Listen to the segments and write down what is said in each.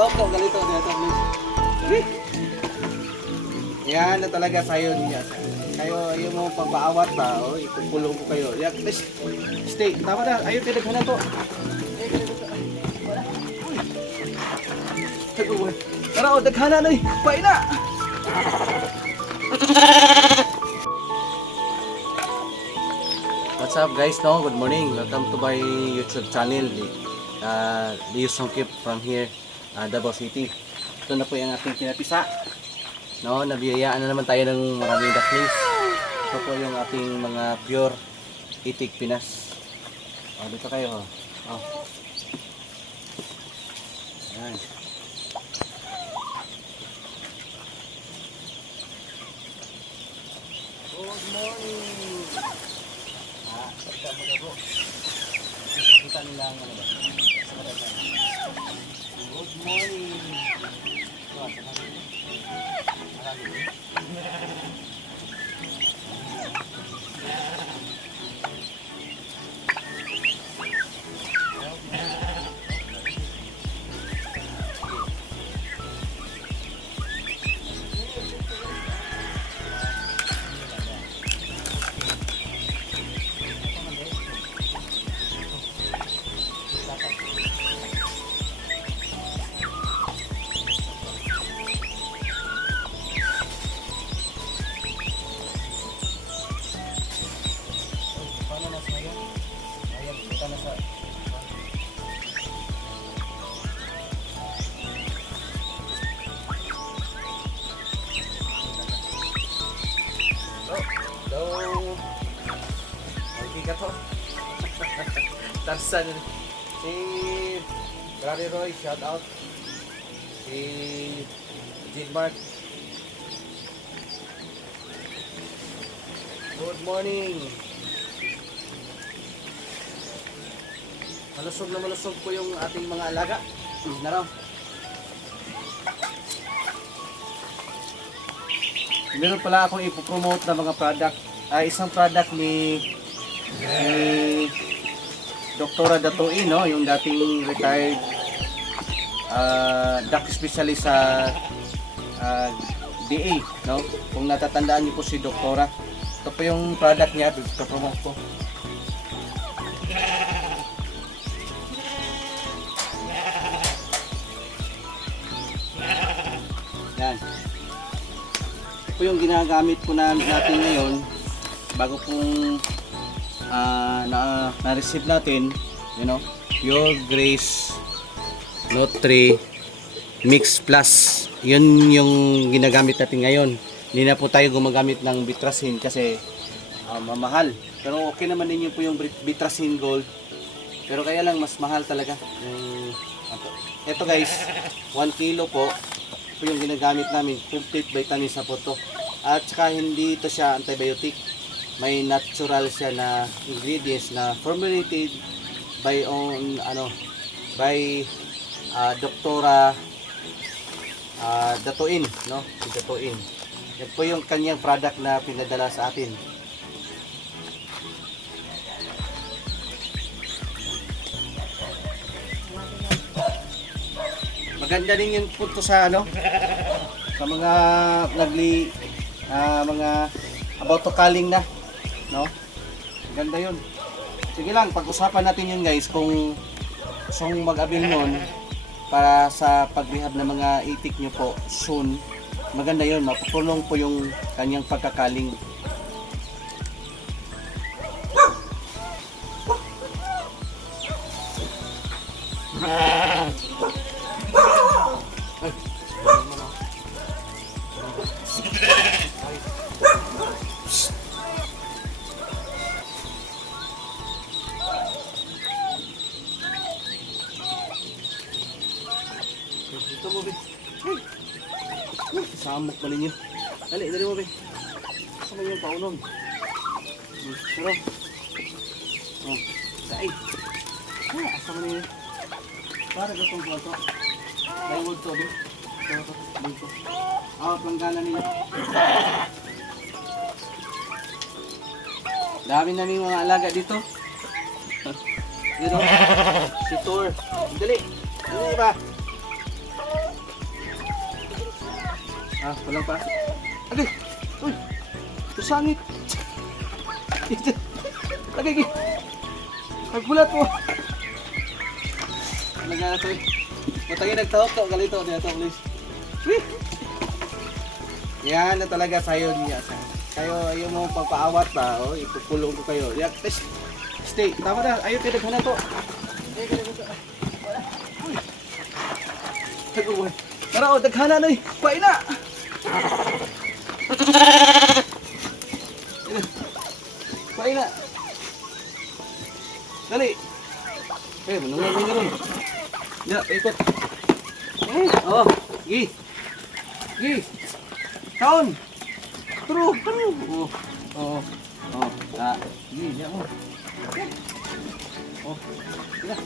Opo, galito niya ito, please. Yan na talaga sayo niya. Kayo, ayaw mo pagpaawat ba? O, ipupulong ko kayo. Yan, stay. Tama na. Ayaw tinaghanan to. Tara, o, daghanan na eh. Pain na! What's up guys? No, good morning. Welcome to my YouTube channel. Leo Songkip from here, Davao City. Ito na po yung ating pinapisa. No, nabiyayaan na naman tayo ng maraming ducklings. Ito po yung ating mga pure itik Pinas. Oh, dito kayo. Oh. Ayan. Good morning. Kita nila ang ano ba? Good morning. Tarsan si Gary Roy, shout out si Jigmark. Good morning. Malusog na malusog po yung ating mga alaga. Na raw. Meron pala akong ipopromote na mga product. Isang product ni Doktora Datoin, no, yung dating retired duck specialist sa DA, no. Kung natatandaan niyo po si Doktora, ito po yung product niya, ito-promote ko. Yan. Ito po yung ginagamit po natin ngayon bago pong na-receive natin, you know, Pure Grace Nutri Mix Plus. Yun yung ginagamit natin ngayon. Hindi na po tayo gumagamit ng Bitrasin kasi mamahal. Pero okay naman din yun po yung Bitrasin Gold. Pero kaya lang mas mahal talaga. Ito guys, 1 kilo po. Ito yung ginagamit namin. Complete vitamins na po to. At saka hindi ito siya antibiotic. May natural siya na ingredients na formulated by Doktora Datoin, no? Si Datoin. Yan po yung kanyang product na pinadala sa atin. Maganda din yung punto sa sa mga mga about to calling na, no? Ganda yun. Sige lang, pag-usapan natin yun guys kung gusto mong mag-avail nun para sa pag-rehab ng mga itik nyo po soon. Maganda yun, mapupulong po yung kanyang pagkakaling. Ito mo, Ben. Samok pa ninyo. Dali mo, Ben. Sama yung paunom. Pero, dahil. Asa mo ninyo. Para gatong plato. Plywood to, Ben. Ito. Planggana ninyo. Dami na ninyo mga alaga dito. Dito. Si Thor. Dali ba? Walang pa. Agay! Uy! Kusangit! Agay! Nagbulat mo! Nagana to eh. Matangin nagtawag to. Galito. Dito, please. Wih! Yan na talaga sayo niya. Kayo, ayaw mo pagpaawat pa. O, ipupulong ko kayo. Yan, stay. Tama na. Ayaw kayo naghanap to. Uy! Taguwan. Tara o, daghana na eh. Pain na! Pain na! Dali! Manungan mo ron. Ya, ikot. Oh, gi! Gi! Kaon! True! Oh. Gi, ya mo. Oh, ya.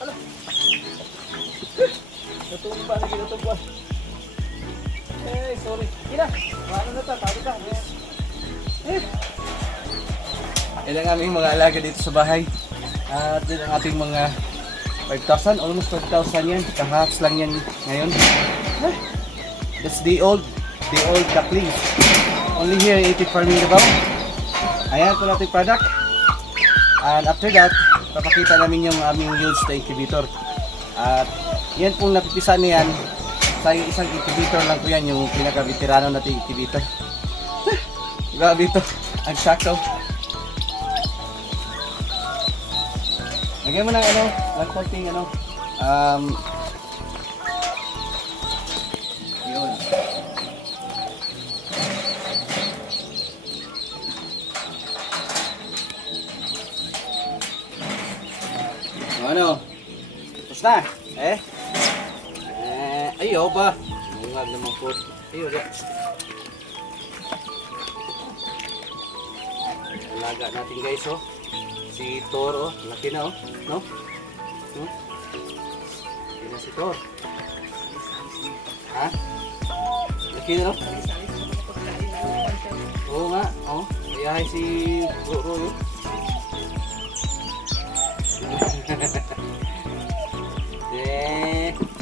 Ala. Natumba lagi, natumba. Sorry. Kira, paano na ta? Tawag ka. Yan ang aming mga alaga dito sa bahay. At din ang ating mga 5,000, almost 5,000 yan. Kahats lang yan ngayon. That's the old duckling. Only here in Itik Farming Davao. Ayan po nating product. And after that, papakita namin yung aming huge na incubator. At yan pong napipisa niyan sa isang incubator lang po yan, yung pinaka-veterano nating incubator. Grabe ito, ang sakto. Lagyan mo ng lang konting yun. Tapos na, ayaw ba? Mungag naman po. Ayaw ba? Alaga natin guys, oh. Si Thor, oh. Laki na, oh. No? Laki na si Thor. Ha? Laki na, no? Oo nga, oh. Kayahay si Roro, oh.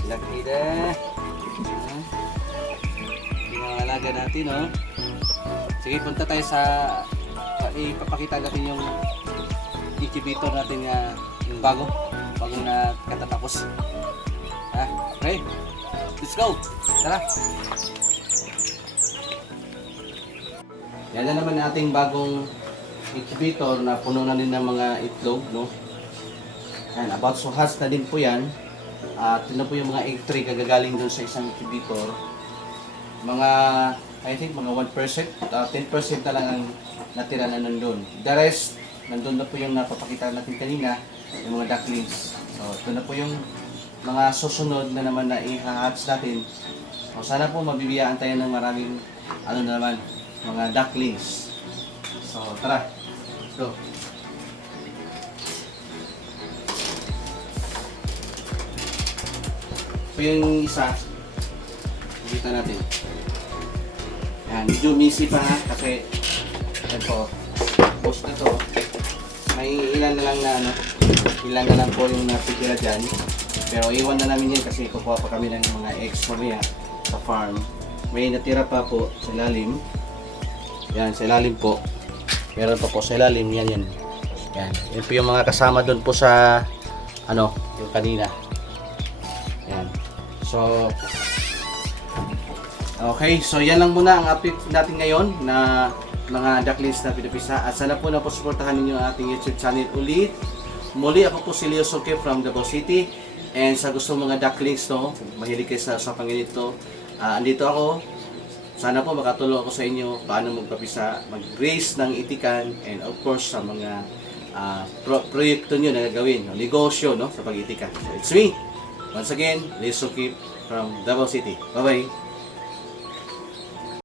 Laki na. Yung mga alaga natin, oh. Sige, punta tayo sa ipapakita natin yung incubator natin yung bagong na katatapos. Okay, let's go. Tara. Yan na naman ating bagong incubator na puno na din ng mga itlog, no? And about so has na din po yan. At yun na po yung mga egg tray kagagaling dun sa isang incubator. Mga I think mga 1%, 10% na lang ang natira na nandun. The rest, nandun na po yung napapakita natin kanina, yung mga ducklings. So, ito na po yung mga susunod na naman na i-hatch natin. So, sana po mabibiyaan tayo ng maraming, mga ducklings. So, tara. Let's go. So, yung isa, nakita natin. Yan, medyo messy pa kasi ito, post na to. May ilan na lang po yung natitira dyan. Pero iwan na namin yan kasi kukuha pa kami ng mga eggs mamaya sa farm. May natira pa po sa ilalim. Yan, sa ilalim po. Meron pa po sa ilalim, yan. Yan po yung mga kasama doon po sa yung kanina. Yan. So, okay, so yan lang muna ang update natin ngayon na mga ducklings na pinapisa. At sana po na po suportahan ninyo ang ating YouTube channel ulit. Muli ako po si Leo Suke from Davao City. And sa gusto mga ducklings, mahilig kayo sa panginito, andito ako. Sana po makatulong ako sa inyo paano magpapisa, mag-raise ng itikan, and of course sa mga proyekto nyo na gagawin, negosyo sa pag-itikan. So it's me, once again, Leo Suke from Davao City. Bye-bye!